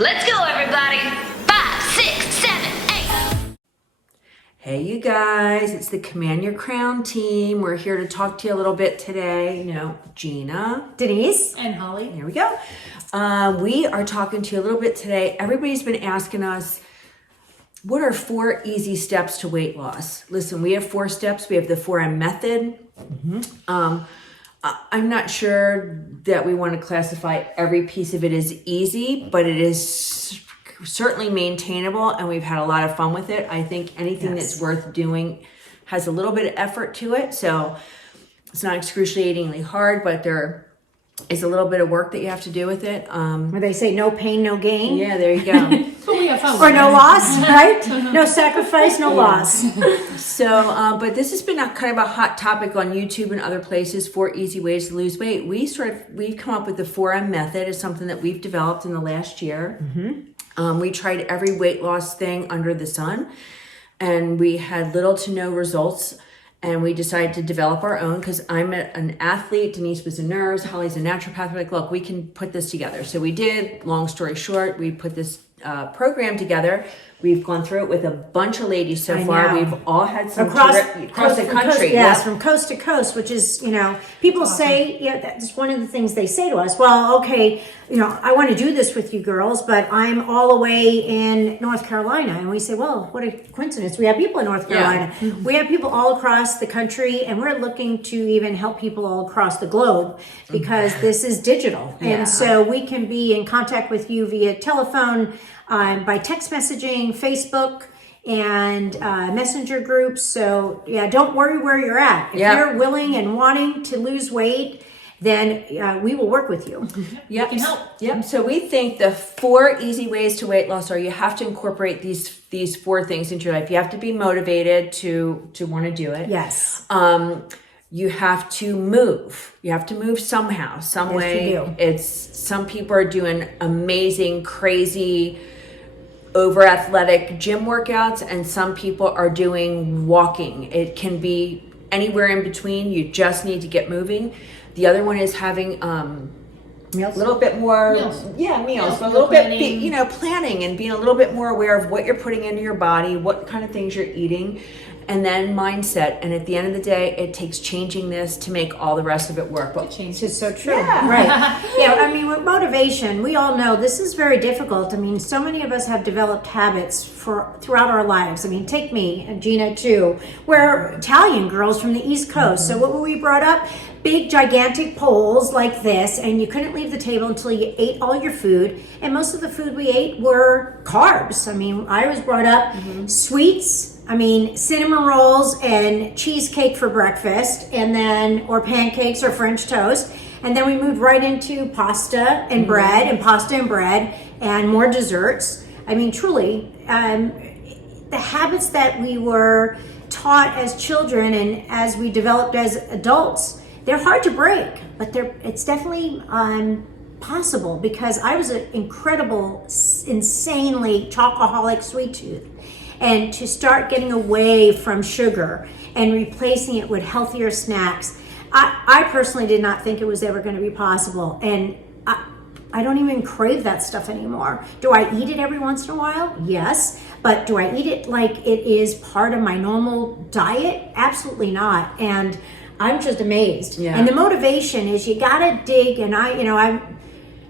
Let's go, everybody. 5, 6, 7, 8. Hey, you guys, it's the Command Your Crown team. We're here to talk to you a little bit today. Gina, Denise, and Holly. Here we go. We are talking to you a little bit today. Everybody's been asking us, what are 4 easy steps to weight loss? Listen, we have 4 steps. We have the 4M method. I'm not sure that we want to classify every piece of it as easy, but it is certainly maintainable, and we've had a lot of fun with it. I think anything that's worth doing has a little bit of effort to it. So it's not excruciatingly hard, but there is a little bit of work that you have to do with it. where they say no pain, no gain. Yeah, there you go. But we have fun Or with no it. loss, right? No sacrifice, no loss. So, but this has been a kind of a hot topic on YouTube and other places. 4 easy ways to lose weight. We've come up with the 4M method. It's something that we've developed in the last year. We tried every weight loss thing under the sun, and we had little to no results. And we decided to develop our own because I'm an athlete. Denise was a nurse. Holly's a naturopath. We're like, look, we can put this together. So we did. Long story short, we put this program together. We've gone through it with a bunch of ladies so far. know. We've all had some Across the from country. Coast, yes, Yep. from coast to coast, which is, people say, that's one of the things they say to us. Well, okay, I want to do this with you girls, but I'm all the way in North Carolina. And we say, well, what a coincidence. We have people in North Carolina. We have people all across the country, and we're looking to even help people all across the globe because this is digital. Yeah. And so we can be in contact with you via telephone, by text messaging, Facebook, and messenger groups. So don't worry where you're at. If you're willing and wanting to lose weight, then we will work with you. Yep. can help. Yep. So we think the 4 easy ways to weight loss are you have to incorporate these 4 things into your life. You have to be motivated to want to do it. Yes. You have to move. You have to move somehow, some way. you do. It's some people are doing amazing, crazy, over athletic gym workouts, and some people are doing walking. It can be anywhere in between. You just need to get moving. The other one is having Meals. a little bit more Meals. meals, but a Meal little bit planning. planning and being a little bit more aware of what you're putting into your body, what kind of things you're eating, and then mindset. And at the end of the day, it takes changing this to make all the rest of it work. But Which is so true. Yeah. Right. With motivation, we all know this is very difficult. So many of us have developed habits throughout our lives. Take me and Gina too. We're Italian girls from the East Coast. So what were we brought up? Big, gigantic poles like this, and you couldn't leave the table until you ate all your food. And most of the food we ate were carbs. I was brought up sweets. Cinnamon rolls and cheesecake for breakfast, or pancakes or French toast. And then we moved right into pasta and bread, and more desserts. Truly, the habits that we were taught as children and as we developed as adults, they're hard to break, but it's definitely possible because I was an incredible, insanely chocoholic sweet tooth. And to start getting away from sugar and replacing it with healthier snacks, I personally did not think it was ever going to be possible. And I don't even crave that stuff anymore. Do I eat it every once in a while? Yes. But do I eat it like it is part of my normal diet? Absolutely not. And I'm just amazed. Yeah. And the motivation is you got to dig. And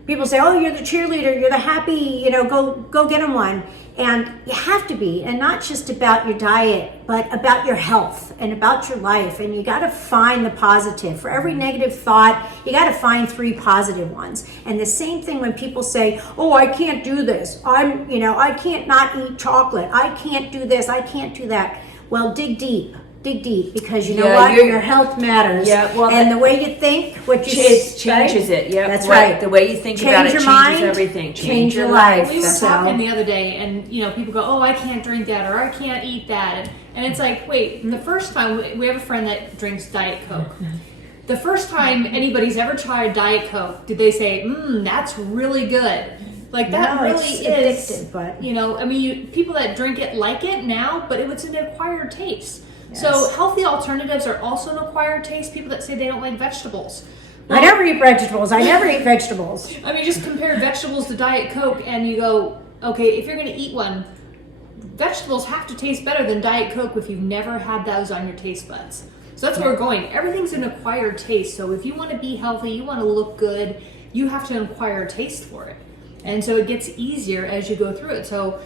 people say, oh, you're the cheerleader, you're the happy, go get them one. And you have to be, and not just about your diet, but about your health and about your life. And you got to find the positive. For every negative thought, you got to find 3 positive ones. And the same thing when people say, oh, I can't do this. I can't not eat chocolate. I can't do this. I can't do that. Well, dig deep. Because you know what? Your health matters. Yeah, well, and the way you think, what you it changes it. Yeah, that's right. The way you think about it your changes mind, everything. Change your life. We were So- talking the other day, and people go, "Oh, I can't drink that," or "I can't eat that," and it's like, wait. The first time we have a friend that drinks Diet Coke. The first time anybody's ever tried Diet Coke, did they say, "That's really good"? Like that No, really it's is. addictive, but People that drink it like it now, but it's an acquired taste. So healthy alternatives are also an acquired taste. People that say they don't like vegetables. I never eat vegetables. I never eat vegetables. I mean, just compare vegetables to Diet Coke, and you go, okay, if you're going to eat one, vegetables have to taste better than Diet Coke if you've never had those on your taste buds. So that's where we're going. Everything's an acquired taste. So if you want to be healthy, you want to look good, you have to acquire a taste for it. And so it gets easier as you go through it. So,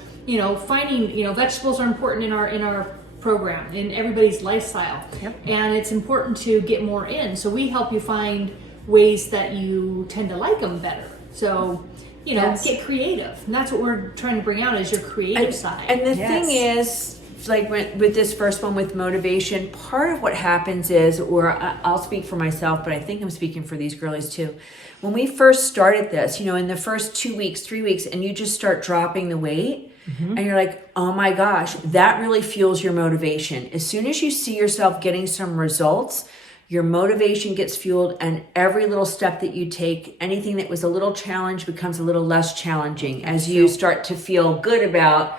finding, vegetables are important in our program, in everybody's lifestyle. Yep. And it's important to get more in. So we help you find ways that you tend to like them better. So, Yes. get creative. And that's what we're trying to bring out is your creative side. And the Yes. thing is, like with this first one with motivation, part of what happens is, or I'll speak for myself, but I think I'm speaking for these girlies too. When we first started this, in the first 2 weeks, 3 weeks, and you just start dropping the weight, and you're like, oh my gosh, that really fuels your motivation. As soon as you see yourself getting some results, your motivation gets fueled, and every little step that you take, anything that was a little challenge becomes a little less challenging as you start to feel good about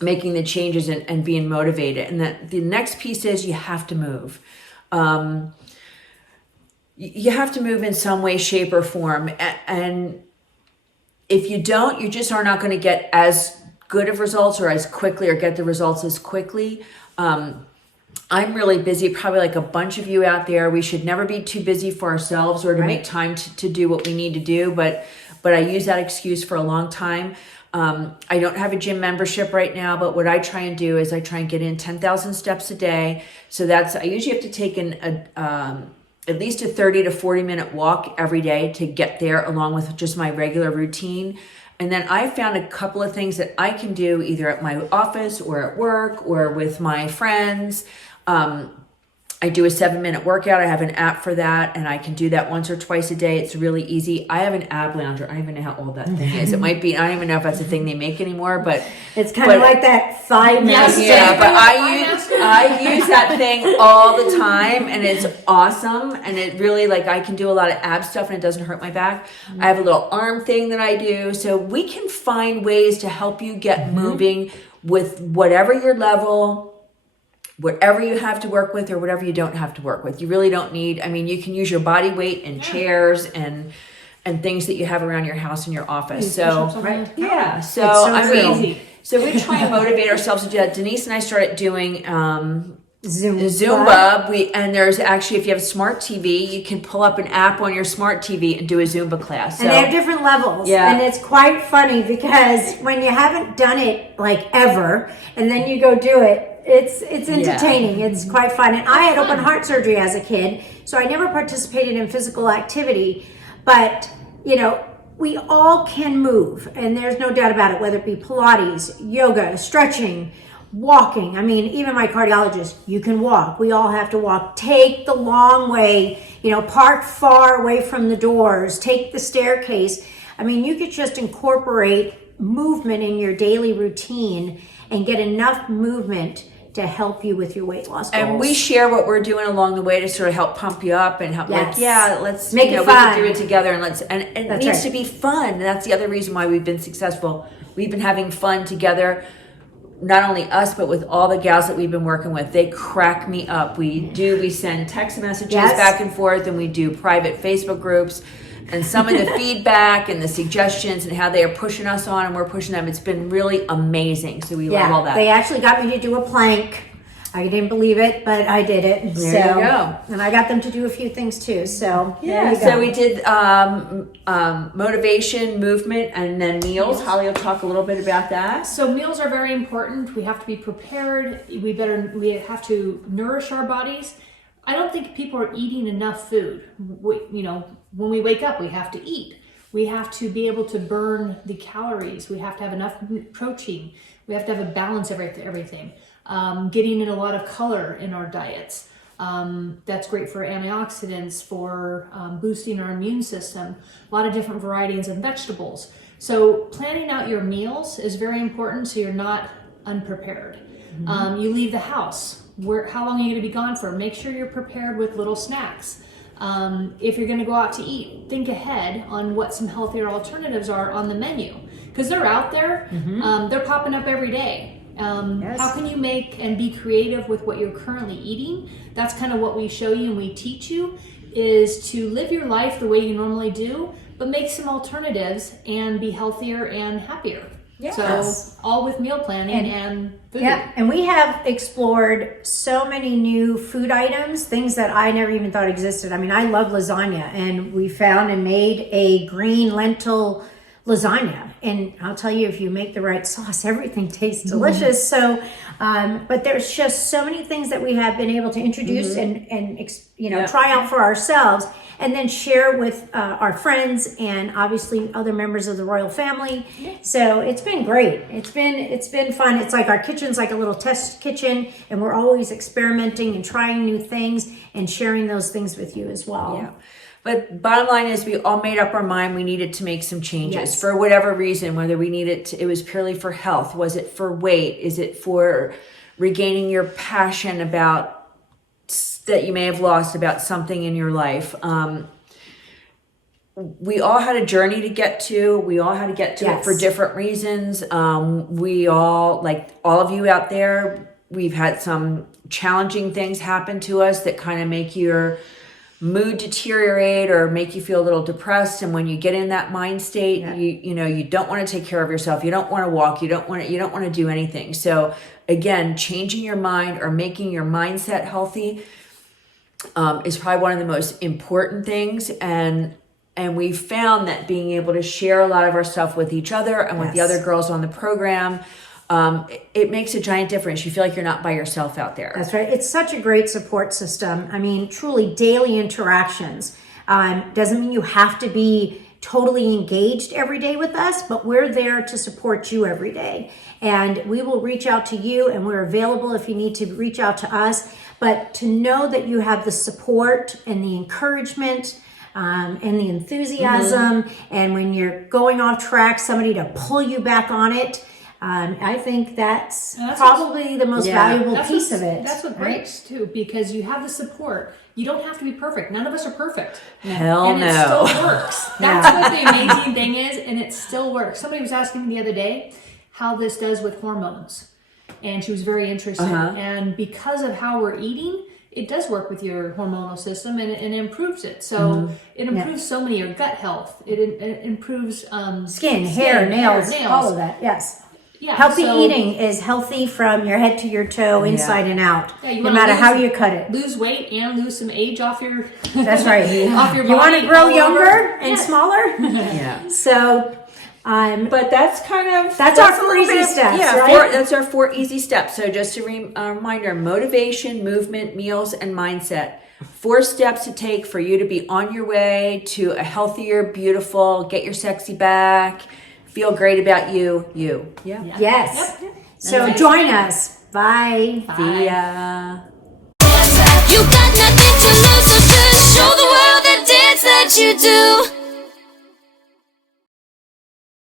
making the changes and being motivated. And the next piece is you have to move. You have to move in some way, shape, or form. And if you don't, you just are not going to get as good of results or as quickly, or get the results as quickly. I'm really busy, probably like a bunch of you out there. We should never be too busy for ourselves or to make time to do what we need to do. But I use that excuse for a long time. I don't have a gym membership right now, but what I try and do is I try and get in 10,000 steps a day. So I usually have to take at least a 30 to 40 minute walk every day to get there, along with just my regular routine. And then I found a couple of things that I can do either at my office or at work or with my friends. I do a 7-minute workout. I have an app for that, and I can do that once or twice a day. It's really easy. I have an ab lounger. I don't even know how old that thing is. It might be, I don't even know if that's a thing they make anymore, but It's kind of like that thigh mask. yeah, but I use that thing all the time, and it's awesome. And it really, I can do a lot of ab stuff, and it doesn't hurt my back. I have a little arm thing that I do. So we can find ways to help you get moving with whatever your level, whatever you have to work with, or whatever you don't have to work with. You really don't need, you can use your body weight in chairs and things that you have around your house and your office. So, yeah. So, It's so so we try and motivate ourselves to do that. Denise and I started doing Zumba. Zumba. And there's actually, if you have a smart TV, you can pull up an app on your smart TV and do a Zumba class. So, And they have different levels. Yeah. And it's quite funny because when you haven't done it ever, and then you go do it, it's entertaining. It's quite fun. And I had open heart surgery as a kid, so I never participated in physical activity. But, we all can move, and there's no doubt about it, whether it be Pilates, yoga, stretching, walking. Even my cardiologist, you can walk. We all have to walk. Take the long way, park far away from the doors, take the staircase. You could just incorporate movement in your daily routine and get enough movement to help you with your weight loss goals. and we share what we're doing along the way to sort of help pump you up and help, Yes. let's Make it we fun. can do it together, and it That's needs right. to be fun. And that's the other reason why we've been successful. We've been having fun together, not only us, but with all the gals that we've been working with. They crack me up. We send text messages Yes. back and forth, and we do private Facebook groups. And some of the feedback and the suggestions and how they are pushing us on and we're pushing them, it's been really amazing. So we love all that. They actually got me to do a plank. I didn't believe it, but I did it. There you go. And I got them to do a few things too. So there you go. So we did motivation, movement, and then meals. Holly will talk a little bit about that. So meals are very important. We have to be prepared. We have to nourish our bodies. I don't think people are eating enough food. When we wake up, we have to eat. We have to be able to burn the calories. We have to have enough protein. We have to have a balance of everything. Getting in a lot of color in our diets. That's great for antioxidants, for boosting our immune system. A lot of different varieties of vegetables. So planning out your meals is very important so you're not unprepared. You leave the house. How long are you going to be gone for? Make sure you're prepared with little snacks. If you're going to go out to eat, think ahead on what some healthier alternatives are on the menu. Because they're out there. They're popping up every day. How can you make and be creative with what you're currently eating? That's kind of what we show you and we teach you. is to live your life the way you normally do, but make some alternatives and be healthier and happier. Yes. So all with meal planning and food. Yeah, and we have explored so many new food items, things that I never even thought existed. I mean, I love lasagna, and we found and made a green lentil lasagna. And I'll tell you, if you make the right sauce, everything tastes delicious. So, but there's just so many things that we have been able to introduce and try out for ourselves, and then share with our friends and obviously other members of the royal family. So it's been great. It's been fun. It's like our kitchen's like a little test kitchen, and we're always experimenting and trying new things and sharing those things with you as well. Yeah. But bottom line is, we all made up our mind we needed to make some changes. Yes. For whatever reason, whether we needed to, it was purely for health. Was it for weight? Is it for regaining your passion about that you may have lost about something in your life? We all had a journey to get to. We all had to get to it for different reasons. We all, like all of you out there, we've had some challenging things happen to us that kind of make your mood deteriorate or make you feel a little depressed. And when you get in that mind state, you don't want to take care of yourself. You don't want to walk. You don't want to do anything. So again, changing your mind or making your mindset healthy is probably one of the most important things. And we found that being able to share a lot of our stuff with each other and with the other girls on the program, it makes a giant difference. You feel like you're not by yourself out there. That's right. It's such a great support system. I mean, truly daily interactions. Doesn't mean you have to be totally engaged every day with us, but we're there to support you every day. And we will reach out to you, and we're available if you need to reach out to us. But to know that you have the support and the encouragement and the enthusiasm, and when you're going off track, somebody to pull you back on it. I think that's probably the most valuable piece of it. That's what breaks too, because you have the support. You don't have to be perfect. None of us are perfect. Hell and no. it still works. That's what the amazing thing is, and it still works. Somebody was asking me the other day how this does with hormones, and she was very interested. And because of how we're eating, it does work with your hormonal system, and it improves it. So it improves so many, your gut health. It improves skin, hair, nails, all of that. Yes. Yeah, healthy eating is healthy from your head to your toe, inside and out, Yeah, no matter how you cut it. Lose weight and lose some age off your. That's right. Off your body. You want to grow all younger over. and smaller. Yeah. So, but that's kind of that's our a 4 little easy bit of- steps, Yeah, right? that's our 4 easy steps. So just a reminder: motivation, movement, meals, and mindset. 4 steps to take for you to be on your way to a healthier, beautiful, get your sexy back, feel great about you. Yeah. Yes. Yep. So join us. Bye. See ya. You got nothing to lose, so just show the world the dance that you do.